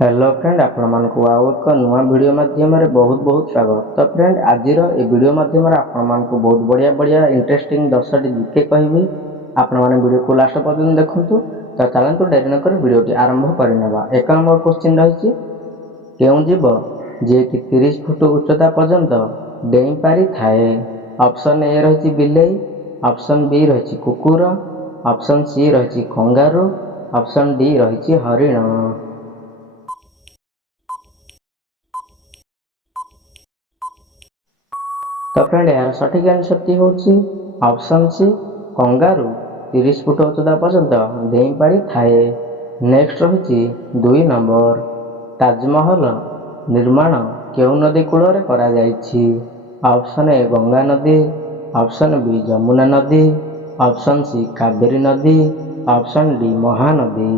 Hello friend आपण मानकु आउ एक नुआ वीडियो माध्यम बहुत बहुत स्वागत। तो फ्रेंड आज वीडियो माध्यम आपण मानकु बहुत बढ़िया बढ़िया इंटरेस्टिंग 10टी जीके कहबी। आपण माने वीडियो को लास्ट पर्यंत देखंतु। तो चलंतु डेरी न कर वीडियो टी आरंभ करनेबा। एक नंबर क्वेश्चन रहिछि केउ जीव जे कि 30 फुट उच्चता पर्यंत डेई पारि थाए। ऑप्शन ए रहिछि बिलेई, ऑप्शन बी रहिछि कुकुर, ऑप्शन सी रहिछि कंगारू, ऑप्शन डी रहिछि हरिण। तो फ्रेंड यार सठिक आंसर टी होछि ऑप्शन सी कंगारू 30 फुट उच्चता पर्यंत डेई पारि थाए। नेक्स्ट रहिछि 2 नंबर ताजमहल निर्माण केउ नदी कूल रे करा जाइछि। ऑप्शन ए गंगा नदी, ऑप्शन बी जमुना नदी, ऑप्शन सी कावेरी नदी, ऑप्शन डी महानदी।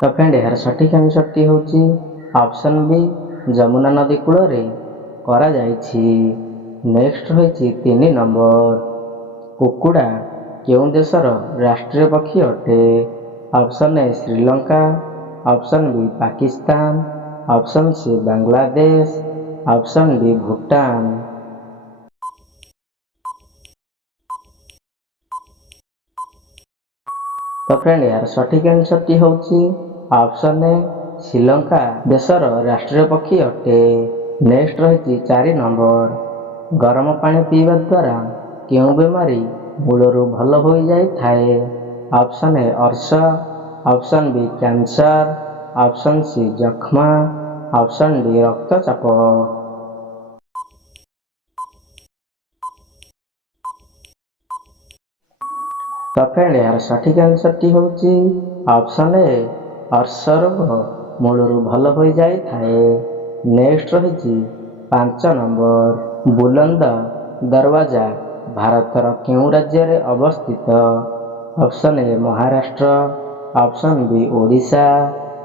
तो फ्रेंड यार सठिक आंसर टी होछि ऑप्शन बी जमुना नदी कूल रे करा जाइछि। नेक्स्ट रहिछि 3 नंबर कुकुड़ा केउ देशर राष्ट्रीय पक्षी अटे। Option A Sri Lanka, option B Pakistan, option C Bangladesh, option D Bhutan. तो फ्रेंड यार सठिक आंसर टी होछि ऑप्शन ए श्रीलंका देशर राष्ट्रीय पक्षी अटे। नेक्स्ट रहिछि 4 नंबर गरम पानी पीवा द्वारा केउ बेमारी मूलरू भल हो जाई थाए। ऑप्शन ए अर्श, option B cancer, option C जख्मा, ऑप्शन डी रक्तचाप। तो फ्रेंड यार सठिक आंसर टी होछि ऑप्शन ए अर्श रोग मूलरू भल हो जाई थाए। नेक्स्ट रहिछि 5 नंबर बुलंद दरवाजा भारतर केउ राज्य रे अवस्थित। Option A Maharashtra, option B Odisha,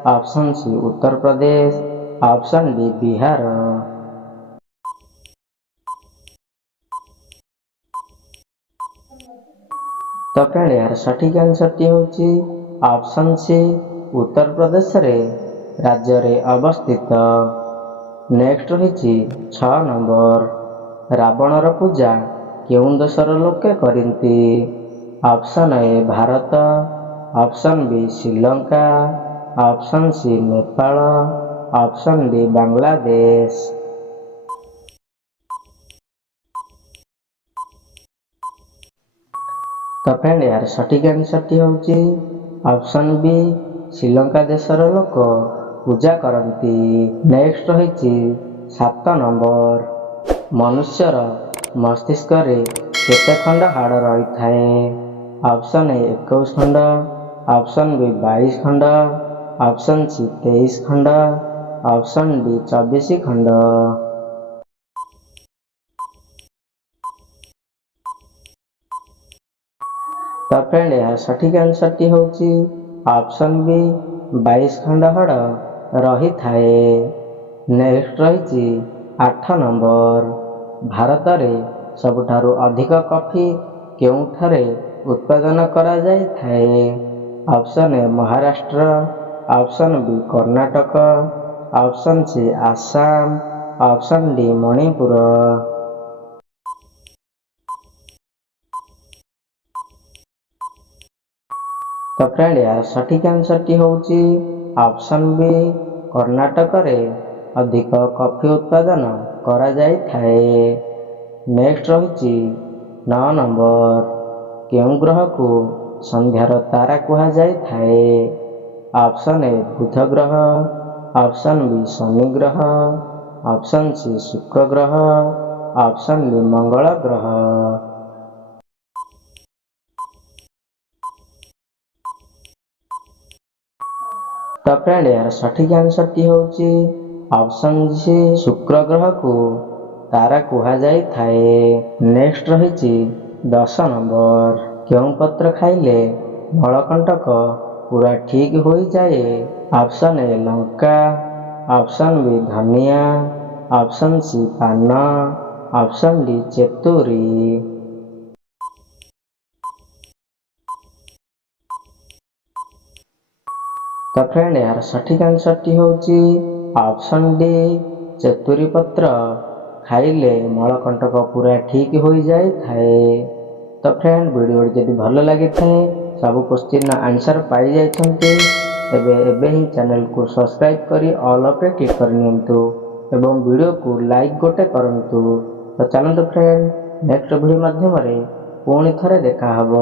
option C Uttar Pradesh, option D Bihar. तो फ्रेंड यार सठिक आंसर टी होछि ऑप्शन सी उत्तर प्रदेश रे राज्य रे अवस्थित। नेक्स्ट रहिछि 6 नंबर रावणर पूजा केउ देशर लोके करंती। Option A Bharat, option B Sri Lanka, option C Nepal, option D Bangladesh. तो फ्रेंड यार सठिक आंसर टी होछि ऑप्शन बी श्रीलंका देशर लोक पूजा करंती। नेक्स्ट रहिछि 7 नंबर मनुष्यर मस्तिष्क रे केते खंड हाड़ रही थाए। ऑप्शन ए 21 खंड, ऑप्शन बी 22 खंड, ऑप्शन सी 23 खंड, ऑप्शन डी 24 खंड। तो फ्रेंड यार सठिक आंसर टी होछि ऑप्शन बी 22 खंड हाड़ रही थाए। नेक्स्ट रहिछि 8 नंबर भारत रे सबुठारु अधिक कॉफी केउठारे उत्पादन करा जाई थाए। Option A Maharashtra, option B Karnataka, option C Assam, option D Manipur. तो फ्रेंड यार सठिक आंसर टी होछि ऑप्शन बी कर्नाटक रे अधिक कॉफी उत्पादन करा जाई थाए। नेक्स्ट रहिछि 9 नंबर केउ ग्रह को संध्यार तारा कुहा जाई थाए। ऑप्शन ए बुध ग्रह, ऑप्शन बी शनि ग्रह, ऑप्शन सी शुक्र ग्रह, ऑप्शन डी मंगल ग्रह। तो फ्रेंड यार सठिक आंसर टी होछि ऑप्शन सी शुक्र ग्रह को तारा कुहा जाई थाए। नेक्स्ट रहिछि 10 नंबर केउ पत्र खाइले मलकंटक पूरा ठीक हो जाए। ऑप्शन ए लंका, ऑप्शन बी धनिया, ऑप्शन सी पान, ऑप्शन डी चेतुरी। ତ ଫ୍ରେଣ୍ଡ ଏହାର ସଠିକ୍ ଆନ୍ସରଟି ହେଉଛି ଅପସନ୍ ଡି ଚେତୁରୀ ପତ୍ର ଖାଇଲେ ମଳକଣ୍ଟକ ପୁରା ଠିକ୍ ହୋଇଯାଇଥାଏ। ତ ଫ୍ରେଣ୍ଡ ଭିଡ଼ିଓଟି ଯଦି ଭଲ ଲାଗିଥାଏ, ସବୁ କ୍ୱେଶ୍ଚିନ୍ର ଆନ୍ସର ପାଇଯାଇଛନ୍ତି, ତେବେ ଏବେ ହିଁ ଚ୍ୟାନେଲକୁ ସବସ୍କ୍ରାଇବ୍ କରି ଅଲ୍ ଉପରେ କ୍ଲିକ୍ କରିନିଅନ୍ତୁ ଏବଂ ଭିଡ଼ିଓକୁ ଲାଇକ୍ ଗୋଟେ କରନ୍ତୁ। ତ ଚାଲନ୍ତୁ ଫ୍ରେଣ୍ଡ ନେକ୍ସଟ ଭିଡ଼ିଓ ମାଧ୍ୟମରେ ପୁଣି ଥରେ ଦେଖାହେବ।